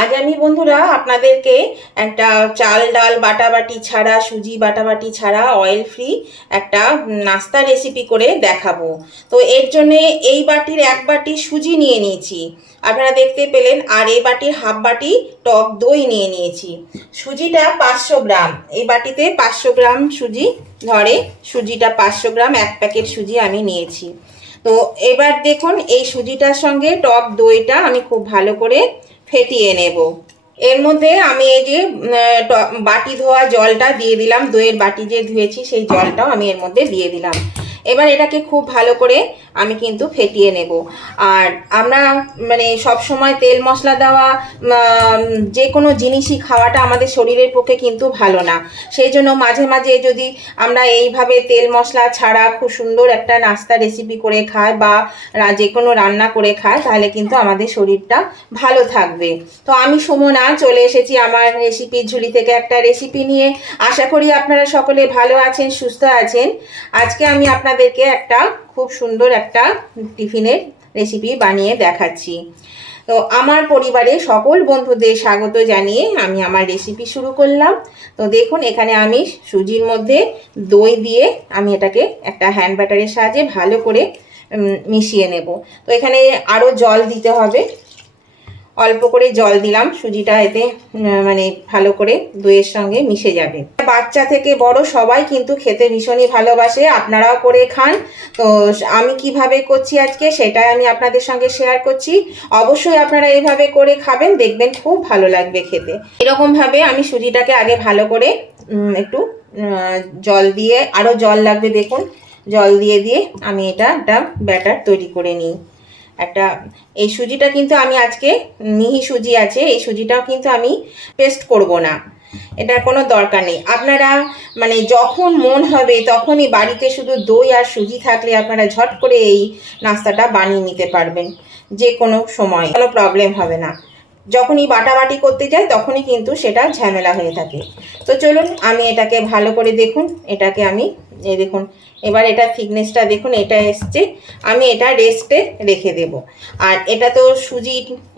আজ আমি বন্ধুরা আপনাদেরকে একটা চাল ডাল বাটাবাটি ছাড়া, সুজি বাটাবাটি ছাড়া অয়েল ফ্রি একটা নাস্তা রেসিপি করে দেখাবো। তো এর জন্যে এই বাটির এক বাটি সুজি নিয়ে নিয়েছি, আপনারা দেখতে পেলেন। আর এই বাটির হাফ বাটি টক দই নিয়ে নিয়েছি। সুজিটা 500 গ্রাম, এই বাটিতে 500 গ্রাম সুজি ধরে। সুজিটা 500 গ্রাম, এক প্যাকেট সুজি আমি নিয়েছি। তো এবার দেখুন, এই সুজিটার সঙ্গে টক দইটা আমি খুব ভালো করে ফেটিয়ে নেব। এর মধ্যে আমি এই যে বাটি ধোয়া জলটা দিয়ে দিলাম, দইয়ের বাটি যে ধুয়েছি সেই জলটাও আমি এর মধ্যে দিয়ে দিলাম। এবার এটাকে খুব ভালো করে আমি কিন্তু ফেটিয়ে নেব। আর আমরা মানে সব সময় তেল মশলা দেওয়া যে কোনো জিনিসই খাওয়াটা আমাদের শরীরের পক্ষে কিন্তু ভালো না। সেই জন্য মাঝে মাঝে যদি আমরা এইভাবে তেল মশলা ছাড়া খুব সুন্দর একটা নাস্তা রেসিপি করে খাই বা যে কোনো রান্না করে খাই, তাহলে কিন্তু আমাদের শরীরটা ভালো থাকবে। তো আমি সুমনা চলে এসেছি আমার রেসিপির ঝুলি থেকে একটা রেসিপি নিয়ে। আশা করি আপনারা সকলে ভালো আছেন, সুস্থ আছেন। আজকে আমি আপনাদেরকে একটা খুব সুন্দর একটা টিফিনের রেসিপি বানিয়ে দেখাচ্ছি। তো আমার পরিবারে সকল বন্ধুদের স্বাগত জানিয়ে আমি আমার রেসিপি শুরু করলাম। তো দেখুন, এখানে আমি সুজির মধ্যে দই দিয়ে আমি এটাকে একটা হ্যান্ড ব্যাটারের সাহায্যে ভালো করে মিশিয়ে নেব। তো এখানে আরও জল দিতে হবে, অল্প করে জল দিলাম। সুজিটা এতে মানে ভালো করে দইয়ের সঙ্গে মিশে যাবে। বাচ্চা থেকে বড় সবাই কিন্তু খেতে ভীষণই ভালোবাসে, আপনারাও করে খান। তো আমি কিভাবে করছি আজকে সেটাই আমি আপনাদের সঙ্গে শেয়ার করছি। অবশ্যই আপনারা এইভাবে করে খাবেন, দেখবেন খুব ভালো লাগবে খেতে। এরকমভাবে আমি সুজিটাকে আগে ভালো করে একটু জল দিয়ে, আরও জল লাগবে দেখুন, জল দিয়ে দিয়ে আমি এটা একটা ব্যাটার তৈরি করে নিই। একটা এই সুজিটা কিন্তু আমি আজকে মিহি সুজি আছে, এই সুজিটাও কিন্তু আমি পেস্ট করব না, এটার কোনো দরকার নেই। আপনারা মানে যখন মন হবে তখনই বাড়িতে শুধু দই আর সুজি থাকলে আপনারা ঝট করে এই নাস্তাটা বানিয়ে নিতে পারবেন, যে কোনো সময় কোনো প্রবলেম হবে না। যখনই বাটাবাটি করতে যাই তখনই কিন্তু সেটা ঝামেলা হয়ে থাকে। তো চলুন আমি এটাকে ভালো করে দেখুন, এটাকে আমি এই দেখুন, এবার এটা থিকনেসটা দেখুন, এটা এসছে। আমি এটা রেস্টে রেখে দেব। আর এটা তো সুজি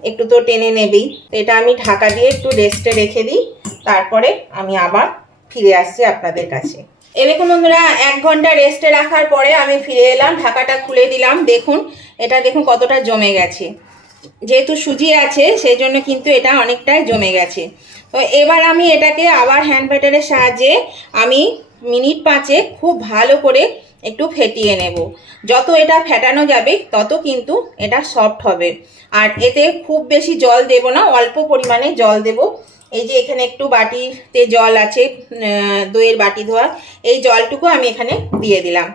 একটু তো টেনে নেবেই, তো এটা আমি ঢাকা দিয়ে একটু রেস্টে রেখে দিই। তারপরে আমি আবার ফিরে আসছি আপনাদের কাছে। এ দেখুন বন্ধুরা, 1 ঘন্টা রেস্টে রাখার পরে আমি ফিরে এলাম, ঢাকাটা খুলে দিলাম। দেখুন এটা দেখুন কতটা জমে গেছে, যেহেতু সুজি আছে সেই জন্য কিন্তু এটা অনেকটাই জমে গেছে। তো এবার আমি এটাকে আবার হ্যান্ড ব্যাটারের সাহায্যে আমি মিনিট 5 খুব ভালো করে একটু ফেটিয়ে নেব। যত এটা ফেটানো যাবে তত কিন্তু এটা সফট হবে। আর এতে খুব বেশি জল দেব না, অল্প পরিমাণে জল দেব। এই যে এখানে একটু বাটিতে জল আছে, দইয়ের বাটি ধোয়া, এই জলটুকু আমি এখানে দিয়ে দিলাম।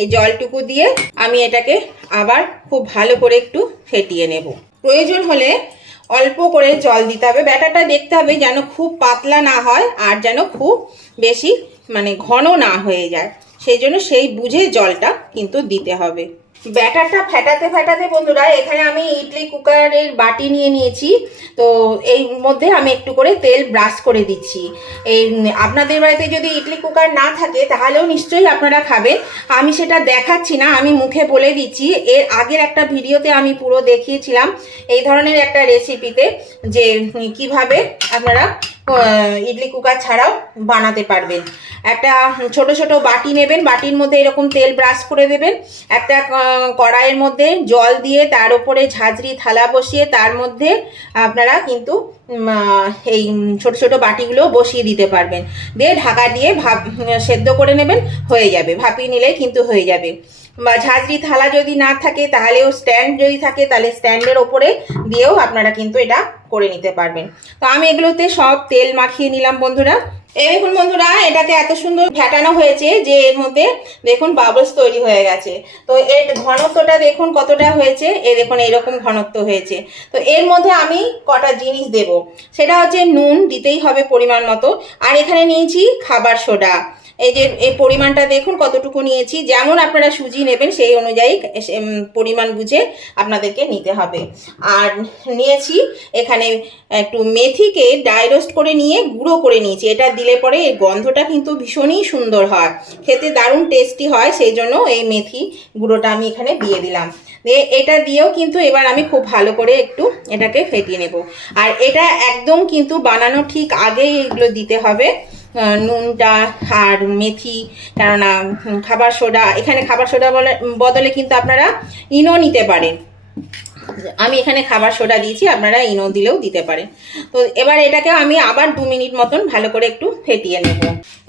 এই জলটুকু দিয়ে আমি এটাকে আবার খুব ভালো করে একটু ফেটিয়ে নেব। প্রয়োজন হলে অল্প করে জল দিতে হবে। ব্যাটারটা দেখতে হবে যেন খুব পাতলা না হয় আর যেন খুব বেশি মানে ঘন না হয়ে যায়, সেই জন্য সেই বুঝে জলটা কিন্তু দিতে হবে। ব্যাটারটা ফেটাতে ফেটাতে বন্ধুরা, এখানে আমি ইডলি কুকারের বাটি নিয়ে নিয়েছি। তো এই মধ্যে আমি একটু করে তেল ব্রাশ করে দিচ্ছি। এই আপনাদের বাড়িতে যদি ইডলি কুকার না থাকে তাহলেও নিশ্চয়ই আপনারা খাবেন, আমি সেটা দেখাচ্ছি না, আমি মুখে বলে দিচ্ছি। এর আগের একটা ভিডিওতে আমি পুরো দেখিয়েছিলাম এই ধরনের একটা রেসিপিতে, যে কিভাবে আপনারা ইডলি কুকার ছাড়াও বানাতে পারবেন। একটা ছোট ছোট বাটি নেবেন, বাটির মধ্যে এরকম তেল ব্রাশ করে দেবেন। একটা কড়াইয়ের মধ্যে জল দিয়ে তার উপরে ঝাঁঝরি থালা বসিয়ে তার মধ্যে আপনারা কিন্তু এই ছোট ছোট বাটিগুলো বসিয়ে দিতে পারবেন। দিয়ে ঢাকা দিয়ে সেদ্ধ করে নেবেন, হয়ে যাবে। ভাপিয়ে নিলেই কিন্তু হয়ে যাবে। বা ঝাঁঝরি থালা যদি না থাকে তাহলেও স্ট্যান্ড যদি থাকে তাহলে স্ট্যান্ডের ওপরে দিয়েও আপনারা কিন্তু এটা করে নিতে পারবেন। তো আমি এগুলোতে সব তেল মাখিয়ে নিলাম বন্ধুরা। এই দেখুন বন্ধুরা, এটাকে এত সুন্দর ফেটানো হয়েছে যে এর মধ্যে দেখুন বাবলস তৈরি হয়ে গেছে। তো এর ঘনত্বটা দেখুন কতটা হয়েছে, এই দেখুন এইরকম ঘনত্ব হয়েছে। তো এর মধ্যে আমি কটা জিনিস দেব, সেটা হচ্ছে নুন দিতেই হবে পরিমাণ মতো। আর এখানে নিয়েছি খাবার সোডা, এই যে এই পরিমাণটা দেখুন কতটুকু নিয়েছি। যেমন আপনারা সুজি নেবেন সেই অনুযায়ী পরিমাণ বুঝে আপনাদেরকে নিতে হবে। আর নিয়েছি এখানে একটু মেথিকে ড্রাই রোস্ট করে নিয়ে গুঁড়ো করে নিয়েছি। এটা দিলে পরে এর গন্ধটা কিন্তু ভীষণই সুন্দর হয়, খেতে দারুণ টেস্টি হয়, সেই জন্য এই মেথি গুঁড়োটা আমি এখানে দিয়ে দিলাম। এটা দিয়েও কিন্তু এবার আমি খুব ভালো করে একটু এটাকে ফেটিয়ে নেব। আর এটা একদম কিন্তু বানানো ঠিক আগেই এগুলো দিতে হবে, নুনটা আর মেথি, কেননা খাবার সোডা, এখানে খাবার সোডা বদলে কিন্তু আপনারা ইনো নিতে পারেন। আমি এখানে খাবার সোডা দিয়েছি, আপনারা ইনো দিলেও দিতে পারেন। তো এবার এটাকে আমি আবার 2 মিনিট মতন ভালো করে একটু ফেটিয়ে নেব।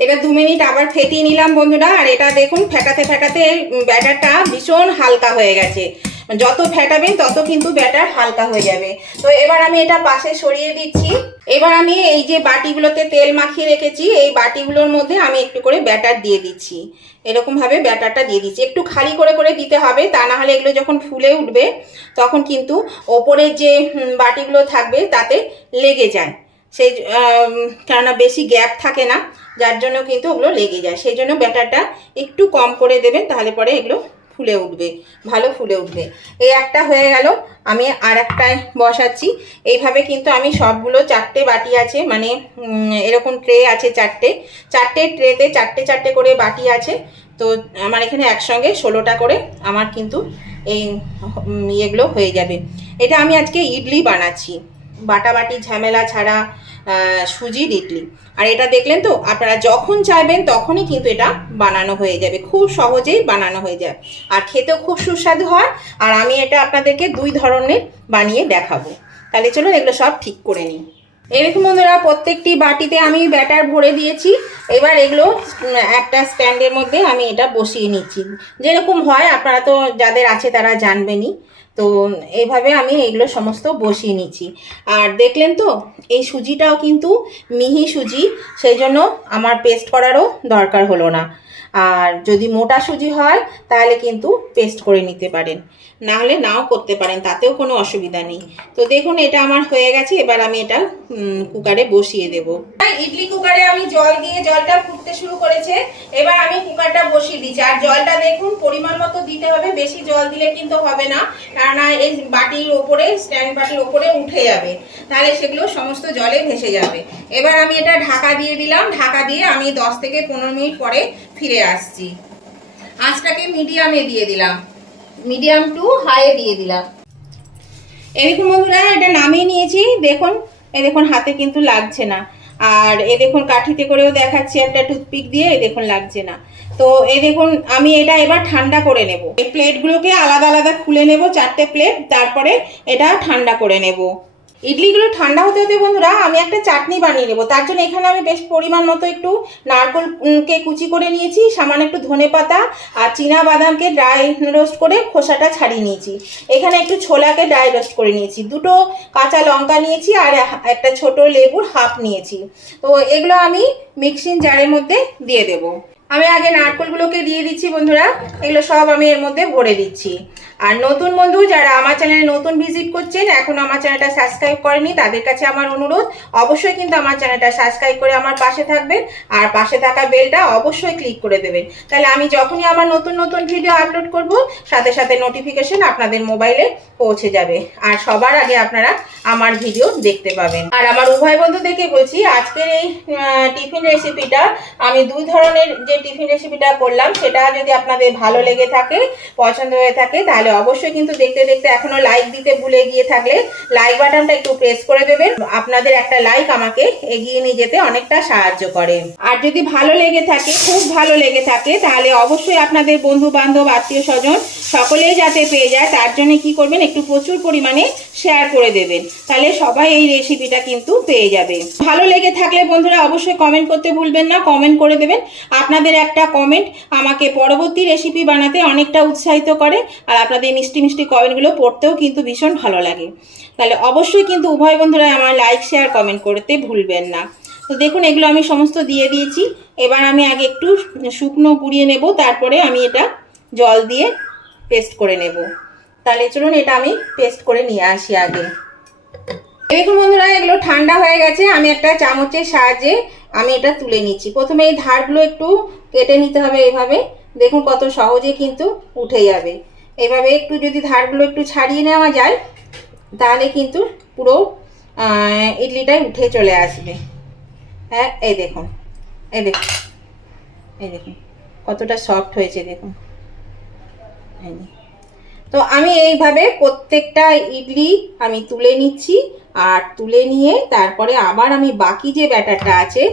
এটা 2 মিনিট আবার ফেটিয়ে নিলাম বন্ধুরা। আর এটা দেখুন ফেটাতে ফেটাতে ব্যাটারটা ভীষণ হালকা হয়ে গেছে। যত ফেটাবেন তত কিন্তু ব্যাটার হালকা হয়ে যাবে। তো এবার আমি এটা পাশে সরিয়ে দিচ্ছি। এবার আমি এই যে বাটিগুলোতে তেল মাখিয়ে রেখেছি, এই বাটিগুলোর মধ্যে আমি একটু করে ব্যাটার দিয়ে দিচ্ছি। এরকমভাবে ব্যাটারটা দিয়ে দিচ্ছি, একটু খালি করে করে দিতে হবে, তা না হলে এগুলো যখন ফুলে উঠবে তখন কিন্তু ওপরের যে বাটিগুলো থাকবে তাতে লেগে যায়। সেই কেননা বেশি গ্যাপ থাকে না, যার জন্য কিন্তু ওগুলো লেগে যায়। সেই জন্য ব্যাটারটা একটু কম করে দেবেন, তাহলে পরে এগুলো ফুলে উঠবে, ভালো ফুলে উঠবে। এই একটা হয়ে গেল, আমি আর একটায় বসাচ্ছি। এইভাবে কিন্তু আমি সবগুলো 4টে বাটি আছে, মানে এরকম ট্রে আছে 4টে ট্রেতে 4টে করে বাটি আছে। তো আমার এখানে একসঙ্গে 16টা করে আমার কিন্তু এই এগুলো হয়ে যাবে। এটা আমি আজকে ইডলি বানাচ্ছি, বাটাবাটি ঝামেলা ছাড়া সুজির ইডলি। আর এটা দেখলেন তো, আপনারা যখন চাইবেন তখনই কিন্তু এটা বানানো হয়ে যাবে, খুব সহজেই বানানো হয়ে যায়, আর খেতেও খুব সুস্বাদু হয়। আর আমি এটা আপনাদেরকে 2 ধরনের বানিয়ে দেখাবো। তাহলে চলুন এগুলো সব ঠিক করে নিই। এরকম বন্ধুরা প্রত্যেকটি বাটিতে আমি ব্যাটার ভরে দিয়েছি। এবার এগুলো একটা স্ট্যান্ডের মধ্যে আমি এটা বসিয়ে নিচ্ছি, যেরকম হয় আপনারা তো যাদের আছে তারা জানবেনই। তো এইভাবে আমি এগুলো সমস্ত বসিয়ে নিচ্ছি। আর দেখলেন তো এই সুজিটাও কিন্তু মিহি সুজি, সেই জন্য আমার পেস্ট করারও দরকার হলো না। আর যদি মোটা সুজি হয় তাহলে কিন্তু পেস্ট করে নিতে পারেন, না হলে নাও করতে পারেন, তাতেও কোনো অসুবিধা নেই। তো দেখুন এটা আমার হয়ে গেছে। এবার আমি এটা কুকারে বসিয়ে দেব। ইডলি কুকারে আমি জল দিয়ে, জলটা ফুটতে শুরু করেছে, এবার আমি কুকারটা বসিয়ে দিচ্ছি। আর জলটা দেখুন পরিমাণ মতো দিতে হবে, বেশি জল দিলে কিন্তু হবে না, কেননা এই বাটির ওপরে, স্ট্যান্ড বাটির ওপরে উঠে যাবে, তাহলে সেগুলো সমস্ত জলে ভেসে যাবে। এবার আমি এটা ঢাকা দিয়ে দিলাম। ঢাকা দিয়ে আমি 10 থেকে 15 মিনিট পরে ফিরে আসছি। আঁচটাকে মিডিয়ামে দিয়ে দিলাম, মিডিয়াম টু হাইয়ে দিয়ে দিলাম। এরকম বন্ধুরা এটা নামিয়ে নিয়েছি। দেখুন এই দেখুন হাতে কিন্তু লাগছে না। আর এ দেখুন কাঠিতে করেও দেখাচ্ছি একটা টুথপিক দিয়ে, দেখুন লাগছে না। তো এই দেখুন আমি এটা এবার ঠান্ডা করে নেব। এই প্লেটগুলোকে আলাদা আলাদা খুলে নেব, 4টে প্লেট, তারপরে এটা ঠান্ডা করে নেব। ইডলিগুলো ঠান্ডা হতে হতে বন্ধুরা আমি একটা চাটনি বানিয়ে নেব। তার জন্য এখানে আমি বেশ পরিমাণ মতো একটু নারকেলকে কুচি করে নিয়েছি, সামান্য একটু ধনেপাতা আর চীনা বাদামকে ড্রাই রোস্ট করে খোসাটা ছাড়িয়ে নিয়েছি। এখানে একটু ছোলাকে ড্রাই রোস্ট করে নিয়েছি, 2টো কাঁচা লঙ্কা নিয়েছি, আর একটা ছোট লেবুর হাফ নিয়েছি। তো এগুলো আমি মিক্সিং জারের মধ্যে দিয়ে দেব। আমি আগে নারকেলগুলোকে দিয়ে দিচ্ছি বন্ধুরা, এগুলো সব আমি এর মধ্যে ভরে দিচ্ছি। আর নতুন বন্ধু যারা আমার চ্যানেলে নতুন ভিজিট করছেন, এখনো আমার চ্যানেলটা সাবস্ক্রাইব করেনি, তাদের কাছে আমার অনুরোধ অবশ্যই কিন্তু আমার চ্যানেলটা সাবস্ক্রাইব করে আমার পাশে থাকবেন, আর পাশে থাকা বেলটা অবশ্যই ক্লিক করে দেবেন। তাহলে আমি যখনই আমার নতুন নতুন ভিডিও আপলোড করব, সাথে সাথে নোটিফিকেশন আপনাদের মোবাইলে পৌঁছে যাবে, আর সবার আগে আপনারা আমার ভিডিও দেখতে পাবেন। আর আমার উভয় বন্ধুদেরকে বলছি, আজকের এই টিফিন রেসিপিটা আমি 2 ধরনের যে টিফিন রেসিপিটা করলাম, সেটা যদি আপনাদের ভালো লেগে থাকে, পছন্দ হয়ে থাকে, তাহলে অবশ্যই কিন্তু দেখতে দেখতে এখনো লাইক দিতে ভুলে গিয়ে থাকলে লাইক বাটনটা একটু প্রেস করে দেবেন। আপনাদের একটা লাইক আমাকে এগিয়ে নিয়ে যেতে অনেকটা সাহায্য করে। আর যদি ভালো লেগে থাকে, খুব ভালো লেগে থাকে, তাহলে অবশ্যই আপনাদের বন্ধু বান্ধব, আত্মীয় স্বজন সকলেই যাতে পেয়ে যায়, তার জন্য কি করবেন, একটু প্রচুর পরিমাণে শেয়ার করে দেবেন, তাহলে সবাই এই রেসিপিটা কিন্তু পেয়ে যাবে। ভালো লেগে থাকলে বন্ধুরা অবশ্যই কমেন্ট করতে ভুলবেন না, কমেন্ট করে দেবেন। আপনাদের একটা কমেন্ট আমাকে পরবর্তী রেসিপি বানাতে অনেকটা উৎসাহিত করে, আর আপনাদের মিষ্টি মিষ্টি কমেন্টগুলো পড়তেও কিন্তু ভীষণ ভালো লাগে। তাহলে অবশ্যই কিন্তু উভয় বন্ধুরা আমার লাইক শেয়ার কমেন্ট করতে ভুলবেন না। তো দেখুন এগুলো আমি সমস্ত দিয়ে দিয়েছি। এবার আমি আগে একটু শুকনো পুড়িয়ে নেব, তারপরে আমি এটা জল দিয়ে পেস্ট করে নেব। তাহলে চলুন এটা আমি পেস্ট করে নিয়ে আসি আগে। দেখুন বন্ধুরা এগুলো ঠান্ডা হয়ে গেছে, আমি একটা চামচের সাহায্যে আমি এটা তুলে নিচ্ছি। প্রথমে এই ধারগুলো একটু কেটে নিতে হবে এইভাবে, দেখুন কত সহজে কিন্তু উঠে যাবে। এইভাবে একটু যদি ধারগুলো একটু ছাড়িয়ে নেওয়া যায়, তাহলে কিন্তু পুরো ইডলিটাই উঠে চলে আসবে। হ্যাঁ এই দেখুন, এই দেখুন, এই দেখুন কতটা সফট হয়েছে, দেখুন। তো আমি এইভাবে প্রত্যেকটা ইডলি আমি তুলে নিচ্ছি, আর তুলে নিয়ে তারপরে আবার আমি বাকি যে ব্যাটারটা আছে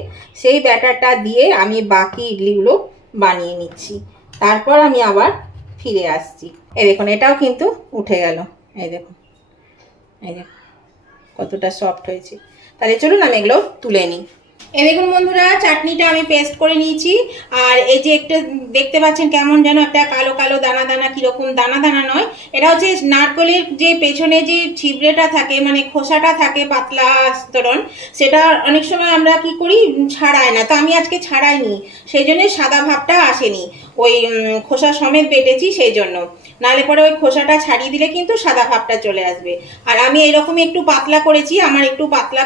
সেই ব্যাটারটা দিয়ে আমি বাকি ইডলিগুলো বানিয়ে নিচ্ছি। তারপর আমি আবার ফিরে আসছি। এই দেখুন এটাও কিন্তু উঠে গেল, এই দেখুন, এই দেখুন কতটা সফট হয়েছে। তাহলে চলুন আমি এগুলো তুলে নিই। এই দেখুন বন্ধুরা, চাটনিটা আমি পেস্ট করে নিয়েছি। আর এই যে একটা দেখতে পাচ্ছেন কেমন যেন একটা কালো কালো দানা দানা, কীরকম দানা দানা নয়, এটা হচ্ছে নারকেলের যে পেছনে যে ছিবড়েটা থাকে, মানে খোসাটা থাকে পাতলা স্তরণ, সেটা অনেক সময় আমরা কি করি ছাড়াই না। তো আমি আজকে ছাড়াইনি, সেই জন্য সাদা ভাবটা আসেনি, ওই খোসা সমেত বেটেছি সেই জন্য। নাহলে পরে ওই খোসাটা ছাড়িয়ে দিলে কিন্তু সাদা ভাবটা চলে আসবে। আর আমি এইরকমই একটু পাতলা করেছি, আমার একটু পাতলা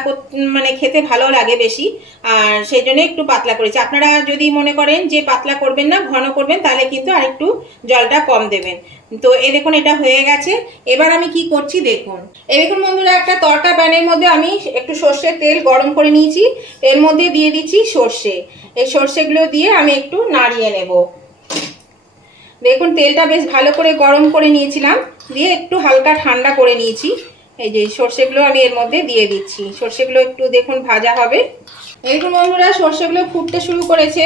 মানে খেতে ভালো লাগে বেশি, আর সেই জন্য একটু পাতলা করেছি। আপনারা যদি মনে করেন যে পাতলা করবেন না, ঘন করবেন, তাহলে কিন্তু আর একটু জলটা কম দেবেন। তো এই দেখুন এটা হয়ে গেছে। এবার আমি কি করছি দেখুন। এই দেখুন বন্ধুরা, একটা তরকা প্যানের মধ্যে আমি একটু সর্ষের তেল গরম করে নিয়েছি, এর মধ্যে দিয়ে দিচ্ছি সর্ষে। এই সর্ষেগুলো দিয়ে আমি একটু নাড়িয়ে নেব। দেখুন তেলটা বেশ ভালো করে গরম করে নিয়েছিলাম, দিয়ে একটু হালকা ঠান্ডা করে নিয়েছি। এই যে সর্ষেগুলো আমি এর মধ্যে দিয়ে দিচ্ছি, সর্ষেগুলো একটু দেখুন ভাজা হবে। দেখুন বন্ধুরা, সর্ষেগুলো ফুটতে শুরু করেছে,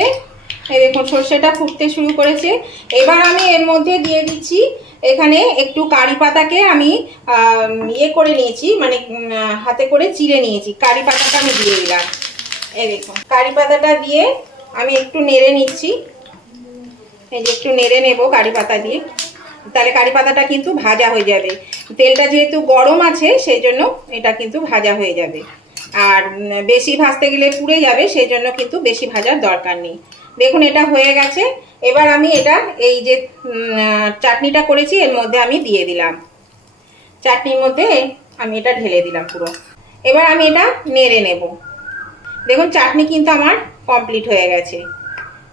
এই দেখুন সর্ষেটা ফুটতে শুরু করেছে। এবার আমি এর মধ্যে দিয়ে দিচ্ছি, এখানে একটু কারি পাতাকে আমি ইয়ে করে নিয়েছি, মানে হাতে করে চিড়ে নিয়েছি, কারি পাতাটা আমি দিয়ে দিলাম। এই দেখুন কারি পাতাটা দিয়ে আমি একটু নেড়ে নিচ্ছি, এই যে একটু নেড়ে নেব কারি পাতা দিয়ে, তাহলে কারি পাতাটা কিন্তু ভাজা হয়ে যাবে। তেলটা যেহেতু গরম আছে সেই জন্য এটা কিন্তু ভাজা হয়ে যাবে। আর বেশি ভাজতে গেলে পুড়ে যাবে, সেই জন্য কিন্তু বেশি ভাজার দরকার নেই। দেখুন এটা হয়ে গেছে। এবার আমি এটা এই যে চাটনিটা করেছি এর মধ্যে আমি দিয়ে দিলাম, চাটনির মধ্যে আমি এটা ঢেলে দিলাম পুরো। এবার আমি এটা নেড়ে নেব। দেখুন চাটনি কিন্তু আমার কমপ্লিট হয়ে গেছে,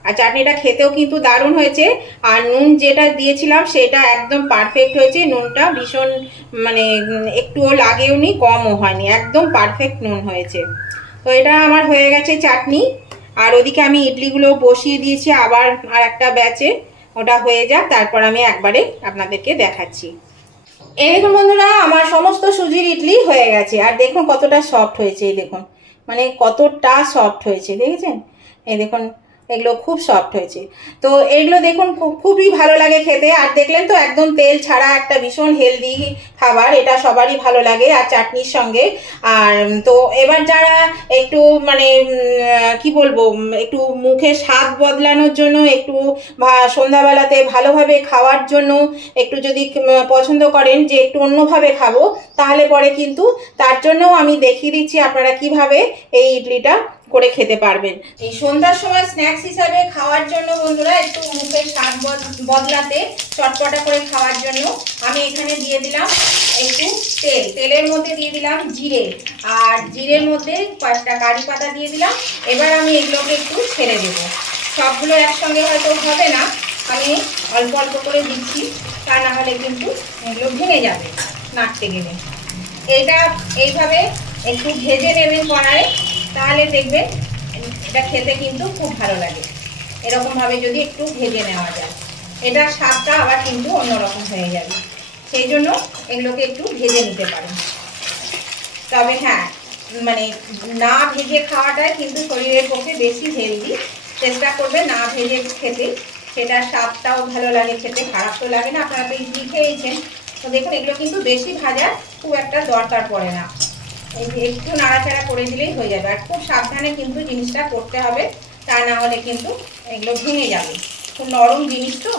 আর চাটনিটা খেতেও কিন্তু দারুণ হয়েছে। আর নুন যেটা দিয়েছিলাম সেটা একদম পারফেক্ট হয়েছে, নুনটা ভীষণ মানে একটুও লাগেও নি, কমও হয়নি, একদম পারফেক্ট নুন হয়েছে। তো এটা আমার হয়ে গেছে চাটনি। আর ওদিকে আমি ইডলিগুলো বসিয়ে দিয়েছি আবার আর একটা ব্যাচে, ওটা হয়ে যাক তারপর আমি একবারে আপনাদেরকে দেখাচ্ছি। এই দেখুন বন্ধুরা, আমার সমস্ত সুজির ইডলি হয়ে গেছে, আর দেখুন কতটা সফট হয়েছে, এই দেখুন মানে কতটা সফট হয়েছে, দেখেছেন? এই দেখুন এগুলো খুব সফট হয়েছে। তো এগুলো দেখুন খুবই ভালো লাগে খেতে। আর দেখলেন তো একদম তেল ছাড়া একটা ভীষণ হেলদি খাবার, এটা সবারই ভালো লাগে আর চাটনির সঙ্গে। আর তো এবার যারা একটু মানে কি বলবো, একটু মুখে স্বাদ বদলানোর জন্য, একটু সন্ধ্যাবেলাতে ভালোভাবে খাওয়ার জন্য একটু যদি পছন্দ করেন যে একটু অন্যভাবে খাবো, তাহলে পরে কিন্তু তার জন্যও আমি দেখিয়ে দিচ্ছি আপনারা কিভাবে এই ইডলিটা করে খেতে পারবেন। এই সন্ধ্যার সময় স্ন্যাক্স হিসাবে খাওয়ার জন্য বন্ধুরা, একটু মুখের স্বাদ বদলাতে, চটপটা করে খাওয়ার জন্য আমি এখানে দিয়ে দিলাম একটু তেল, তেলের মধ্যে দিয়ে দিলাম জিরে, আর জিরের মধ্যে কয়েকটা কারি পাতা দিয়ে দিলাম। এবার আমি এগুলোকে একটু ছেড়ে দেবো, সবগুলো একসঙ্গে হয়তো হবে না, আমি অল্প অল্প করে দিচ্ছি, তা না হলে কিন্তু এগুলো ভেঙে যাবে নাড়তে গেলে। এটা এইভাবে একটু ভেজে নেবেন কড়াইয়ে, তাহলে দেখবেন এটা খেতে কিন্তু খুব ভালো লাগে। এরকমভাবে যদি একটু ভেজে নেওয়া যায়, এটার স্বাদটা আবার কিন্তু অন্যরকম হয়ে যাবে। সেই জন্য এগুলোকে একটু ভেজে নিতে পারেন। তবে হ্যাঁ, মানে না ভেজে খাওয়াটাই কিন্তু শরীরের পক্ষে বেশি হেলদি। চেষ্টা করবে না ভেজে খেতে, সেটার স্বাদটাও ভালো লাগে খেতে, খারাপ তো লাগে না। আপনারা তো ইডলি খেয়েছেন, তো দেখুন এগুলো কিন্তু বেশি ভাজার খুব একটা দরকার পড়ে না, এই যে একটু নাড়াচাড়া করে দিলেই হয়ে যাবে। আর খুব সাবধানে কিন্তু জিনিসটা করতে হবে, তা না হলে কিন্তু এগুলো ভেঙে যাবে, খুব নরম জিনিস তো,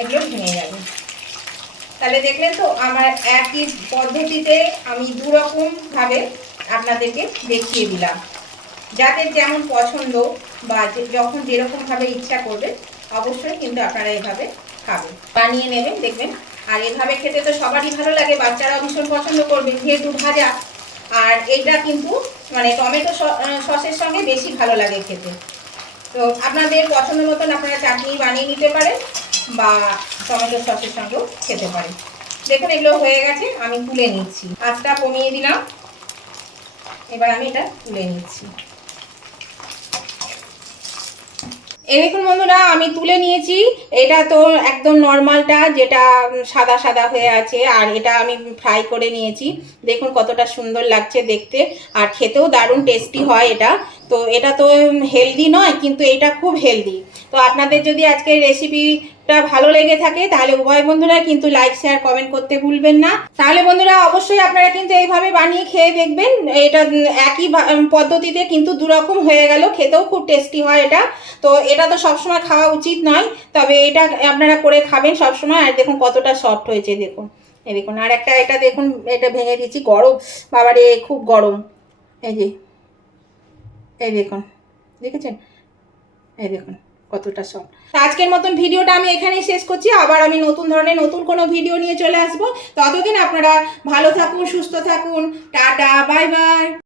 এগুলো ভেঙে যাবে। তাহলে দেখলেন তো আমার একই পদ্ধতিতে আমি দুরকমভাবে আপনাদেরকে দেখিয়ে দিলাম, যাদের যেমন পছন্দ বা যখন যেরকমভাবে ইচ্ছা করবে অবশ্যই কিন্তু আপনারা এভাবে খাবেন, বানিয়ে নেবেন, দেখবেন। আর এভাবে খেতে তো সবারই ভালো লাগে, বাচ্চারাও ভীষণ পছন্দ করবে যেহেতু ভাজা। আর এইটা কিন্তু মানে টমেটো সসের সঙ্গে বেশি ভালো লাগে খেতে। তো আপনাদের পছন্দ মতন আপনারা চাটনি বানিয়ে নিতে পারেন বা টমেটো সসের সঙ্গেও খেতে পারেন। দেখুন এগুলো হয়ে গেছে, আমি তুলে নিচ্ছি, আঁচটা কমিয়ে দিলাম। এবার আমি এটা তুলে নিচ্ছি। এই দেখুন বন্ধুরা, আমি তুলে নিয়েছি। এটা তো একদম নর্মালটা, যেটা সাদা সাদা হয়ে আছে, আর এটা আমি ফ্রাই করে নিয়েছি। দেখুন কতটা সুন্দর লাগছে দেখতে, আর খেতেও দারুণ টেস্টি হয় এটা। তো এটা তো হেলদি নয়, কিন্তু এটা খুব হেলদি। তো আপনাদের যদি আজকের রেসিপিটা ভালো লেগে থাকে তাহলে উভয় বন্ধুরা কিন্তু লাইক শেয়ার কমেন্ট করতে ভুলবেন না। তাহলে বন্ধুরা অবশ্যই আপনারা কিন্তু এইভাবে বানিয়ে খেয়ে দেখবেন। এটা একই পদ্ধতিতে কিন্তু দুরকম হয়ে গেল, খেতেও খুব টেস্টি হয় এটা। তো এটা তো সবসময় খাওয়া উচিত নয়, তবে এটা আপনারা করে খাবেন সবসময়। আর দেখুন কতটা সফট হয়েছে দেখুন, এই দেখুন। আর একটা এটা দেখুন, এটা ভেঙে দিচ্ছি, গরম বাবারে, খুব গরম। এই যে, এই দেখুন, দেখেছেন? এই দেখুন কতটা সফট। আজকের মতন ভিডিওটা আমি এখানেই শেষ করছি। আবার আমি নতুন ধরনের নতুন কোনো ভিডিও নিয়ে চলে আসবো। ততদিন আপনারা ভালো থাকুন, সুস্থ থাকুন। Tata, bye bye.